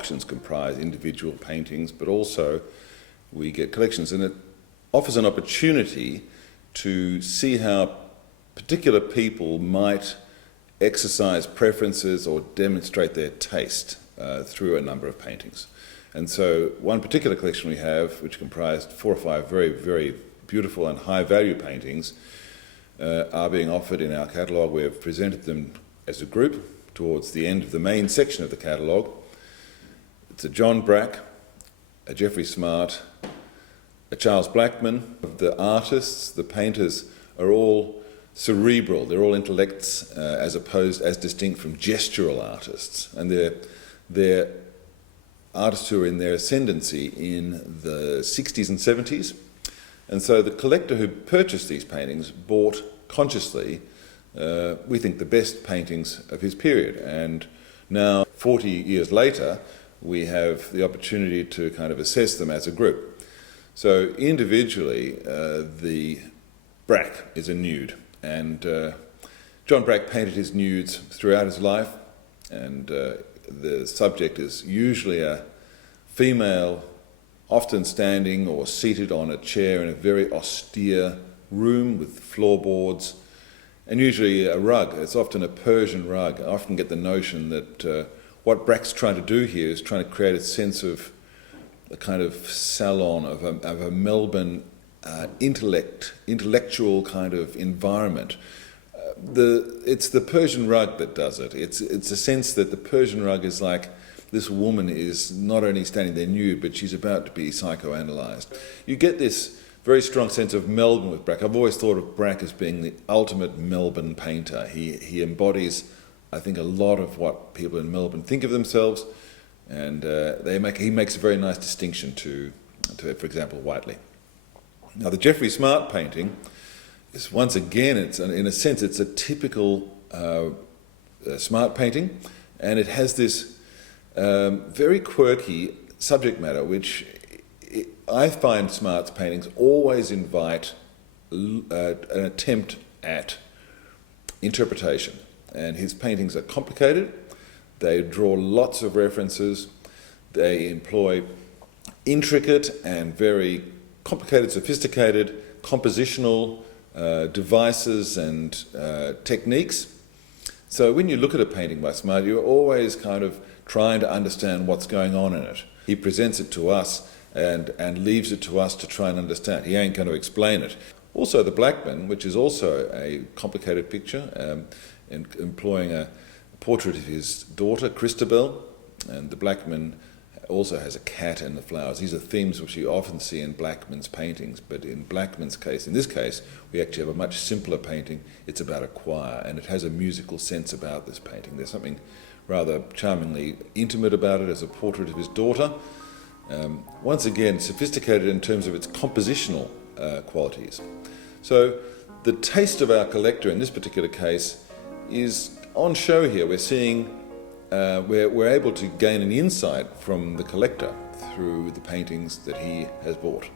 auctions comprise individual paintings, but also we get collections, and it offers an opportunity to see how particular people might exercise preferences or demonstrate their taste through a number of paintings. And so one particular collection we have, which comprised 4 or 5 very, very beautiful and high-value paintings, are being offered in our catalogue. We have presented them as a group towards the end of the main section of the catalogue. It's a John Brack, a Geoffrey Smart, a Charles Blackman. The artists, the painters, are all cerebral. They're all intellects as distinct from gestural artists. And they're artists who are in their ascendancy in the 60s and 70s. And so the collector who purchased these paintings bought consciously, we think, the best paintings of his period. And now, 40 years later, we have the opportunity to kind of assess them as a group. So individually, the Brack is a nude. And John Brack painted his nudes throughout his life, and the subject is usually a female, often standing or seated on a chair in a very austere room with floorboards, and usually a rug. It's often a Persian rug. I often get the notion that what Brack's trying to do here is trying to create a sense of a kind of salon, of a Melbourne intellectual kind of environment. It's the Persian rug that does it. It's a sense that the Persian rug is like this woman is not only standing there nude, but she's about to be psychoanalyzed. You get this very strong sense of Melbourne with Brack. I've always thought of Brack as being the ultimate Melbourne painter. He embodies, I think, a lot of what people in Melbourne think of themselves, and he makes a very nice distinction to, for example, Whiteley. Now, the Geoffrey Smart painting is, once again, in a sense, it's a typical Smart painting, and it has this very quirky subject matter, which I find Smart's paintings always invite an attempt at interpretation. And his paintings are complicated, they draw lots of references, they employ intricate and very complicated, sophisticated compositional devices and techniques. So when you look at a painting by Smart, you're always kind of trying to understand what's going on in it. He presents it to us and leaves it to us to try and understand. He ain't going to explain it. Also the Blackman, which is also a complicated picture, employing a portrait of his daughter, Christabel, and the Blackman also has a cat and the flowers. These are themes which you often see in Blackman's paintings, but in Blackman's case, in this case, we actually have a much simpler painting. It's about a choir, and it has a musical sense about this painting. There's something rather charmingly intimate about it as a portrait of his daughter. Once again, sophisticated in terms of its compositional qualities. So the taste of our collector in this particular case is on show here. We're seeing we're able to gain an insight from the collector through the paintings that he has bought.